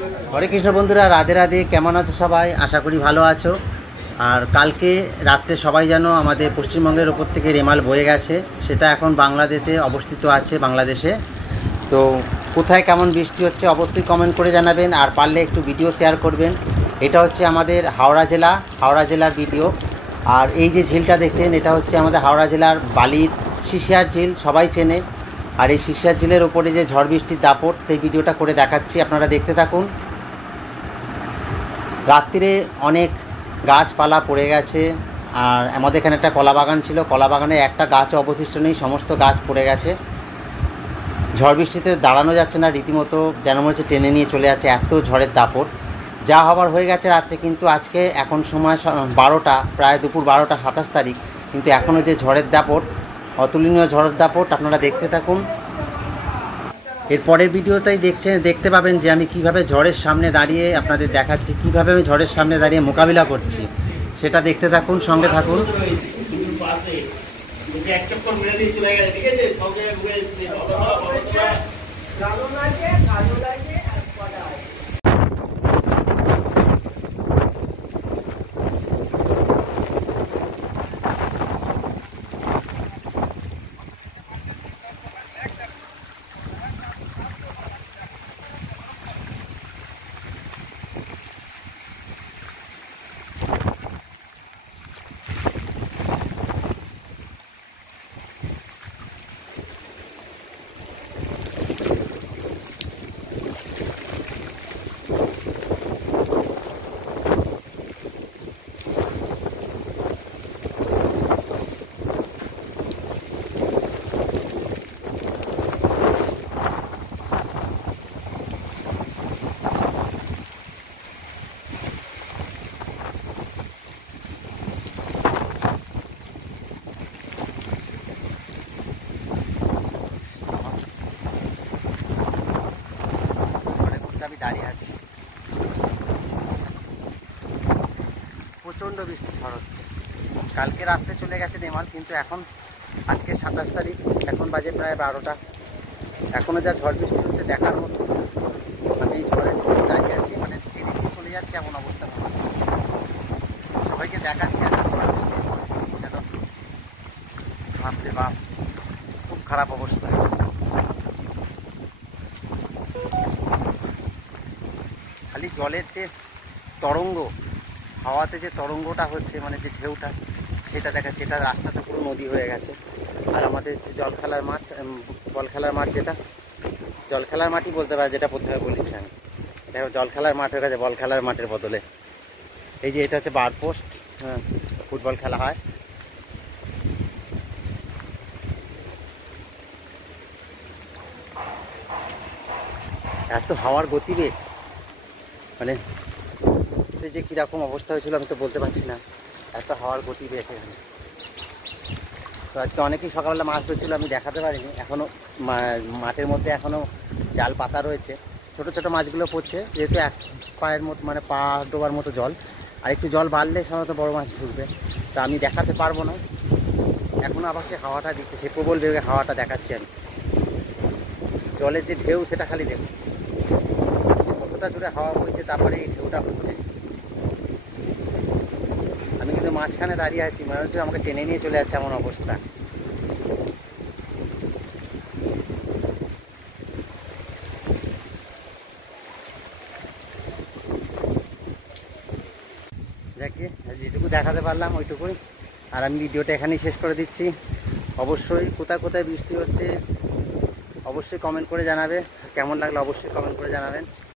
হরে কৃষ্ণ বন্ধুরা, রাধে রাধে। কেমন আছো সবাই? আশা করি ভালো আছো। আর কালকে রাত্রে সবাই জানো আমাদের পশ্চিমবঙ্গের ওপর থেকে রেমাল বয়ে গেছে, সেটা এখন বাংলাদেশে অবস্থিত আছে। বাংলাদেশে তো কোথায় কেমন বৃষ্টি হচ্ছে অবশ্যই কমেন্ট করে জানাবেন, আর পারলে একটু ভিডিও শেয়ার করবেন। এটা হচ্ছে আমাদের হাওড়া জেলার ভিডিও। আর এই যে ঝিলটা দেখছেন, এটা হচ্ছে আমাদের হাওড়া জেলার বালির শিশিয়ার ঝিল, সবাই চেনে। আর এই শিশিয়ার ঝিলের ওপরে যে ঝড় বৃষ্টির দাপট, সেই ভিডিওটা করে দেখাচ্ছি, আপনারা দেখতে থাকুন। রাত্রিরে অনেক গাছপালা পড়ে গেছে। আর আমাদের এখানে একটা কলা বাগান ছিল, কলা বাগানে একটা গাছও অবশিষ্ট নেই, সমস্ত গাছ পড়ে গেছে। ঝড় বৃষ্টিতে দাঁড়ানো যাচ্ছে না, রীতিমতো যেন মনে হচ্ছে টেনে নিয়ে চলে যাচ্ছে, এত ঝড়ের দাপট। যা হবার হয়ে গেছে রাত্রে, কিন্তু আজকে এখন সময় 12টা, প্রায় দুপুর 12টা, 27 তারিখ, কিন্তু এখনও যে ঝড়ের দাপট, অতুলনীয় ঝড়ের দাপট, আপনারা দেখতে থাকুন। এর পরের ভিডিওতেই দেখতে পাবেন যে আমি কিভাবে ঝড়ের সামনে দাঁড়িয়ে আপনাদের দেখাচ্ছি, কিভাবে আমি ঝড়ের সামনে দাঁড়িয়ে মোকাবিলা করছি, সেটা দেখতে থাকুন, সঙ্গে থাকুন। আমি দাঁড়িয়ে আছি, প্রচণ্ড বৃষ্টি ঝড় হচ্ছে। কালকে রাত্রে চলে গেছে নেমাল, কিন্তু এখন আজকে 27 তারিখ, এখন বাজে প্রায় 12টা, এখনও যা ঝড় বৃষ্টি হচ্ছে দেখার মতো। আমি এই ঝড়ের মধ্যে দাঁড়িয়ে আছি, মানে টেনে নিয়ে চলে যাচ্ছে এমন অবস্থা মনে হচ্ছে। সবাইকে দেখাচ্ছি একটা ঝড় বৃষ্টি, যেন বাপরে বাপ, খুব খারাপ অবস্থা। খালি জলের যে তরঙ্গ, হাওয়াতে যে তরঙ্গটা হচ্ছে, মানে যে ঢেউটা, সেটা দেখাচ্ছে। এটা রাস্তাতে পুরো নদী হয়ে গেছে। আর আমাদের যে জল খেলার মাঠ, যেটা জল খেলার মাঠই বলতে পারে, যেটা প্রথমে বলেছি আমি, এটা জল খেলার মাঠ হয়ে গেছে বল খেলার মাঠের বদলে। এই যে এটা হচ্ছে বার পোস্ট, হ্যাঁ, ফুটবল খেলা হয়। এত হাওয়ার গতিবেগ, মানে যে কীরকম অবস্থা হয়েছিল আমি তো বলতে পারছি না, এত হাওয়ার গতিবেগ এখানে। তো আজকে অনেকেই সকালবেলা মাছ ধরছিল, আমি দেখাতে পারিনি। এখনও মাঠের মধ্যে এখনও জাল পাতা রয়েছে, ছোট ছোট মাছগুলো পড়ছে, যেহেতু এক পায়ের মতো, মানে পা ডোবার মতো জল। আর একটু জল বাড়লে সাধারণত বড় মাছ ঢুকবে, তা আমি দেখাতে পারবো না। এখনও আবার সে হাওয়াটা দিচ্ছে, সে প্রবল বেগে হাওয়াটা দেখাচ্ছি আমি। জলের যে ঢেউ, সেটা খালি দেখুন কতটা জোরে হাওয়া বইছে, তারপরে এই ঢেউটা হচ্ছে। আমি কিন্তু মাঝখানে দাঁড়িয়ে আছি, মনে হচ্ছে আমাকে টেনে নিয়ে চলে যাচ্ছে এমন অবস্থা। দেখি যেটুকু দেখাতে পারলাম ওইটুকুই, আর আমি ভিডিওটা এখানেই শেষ করে দিচ্ছি। অবশ্যই কোথায় কোথায় বৃষ্টি হচ্ছে অবশ্যই কমেন্ট করে জানাবে, কেমন লাগলো অবশ্যই কমেন্ট করে জানাবেন।